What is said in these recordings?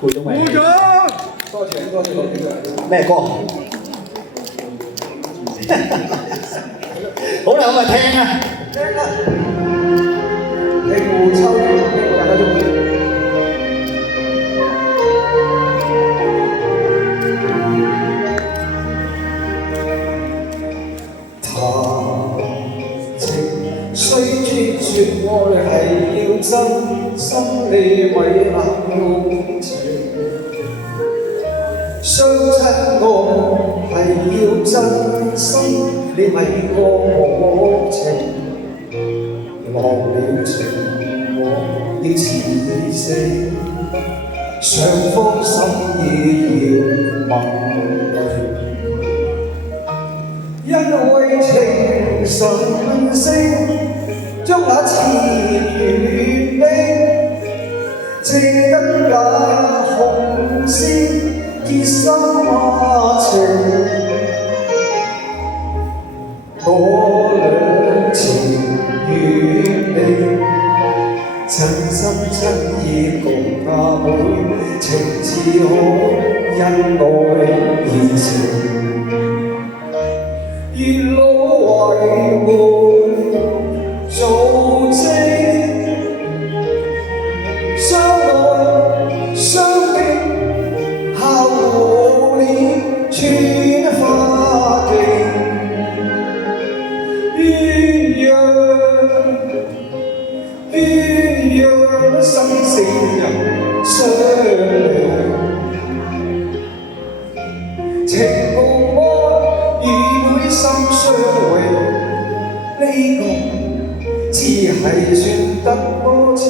鼓掌！多謝多謝老師啊！咩歌？好啦，咁咪聽啊！聽啦，聽胡秋月，聽大家中意。雖決絕愛係要真心，你咪冷傲情。相親愛係要真心，你咪過我情。忘了情和應似死，雙方心意要默契。因為情神聖，將那詞與悲，借得那紅線結心話情。我倆情與你，真心真意共阿妹，情似海，因愛而情。月老為門做證，相愛相敬，孝和臉穿花徑，鴛鴦生死人相戀，情共愛與會心相榮，呢個只係算得多情，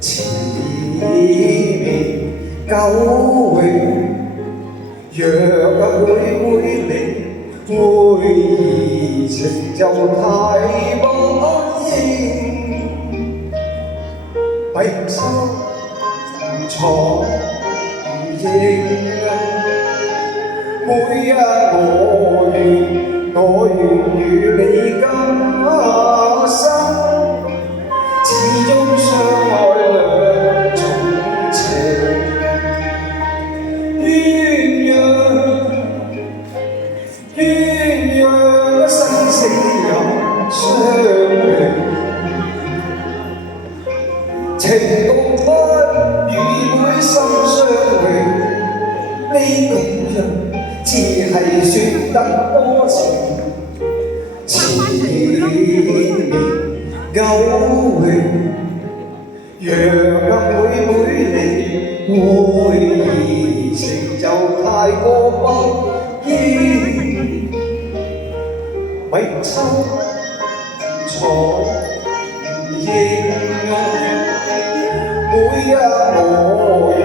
纏綿久永。若每你會移情就太不應，閉唔收藏唔認。每日我願與你今生，始終相愛兩重情。鴛鴦生死人相戀，情共愛與會心相榮，呢咁樣只係算得多情，纏綿久永。若每你會情就太過不應，咪抽錯唔認，每日我願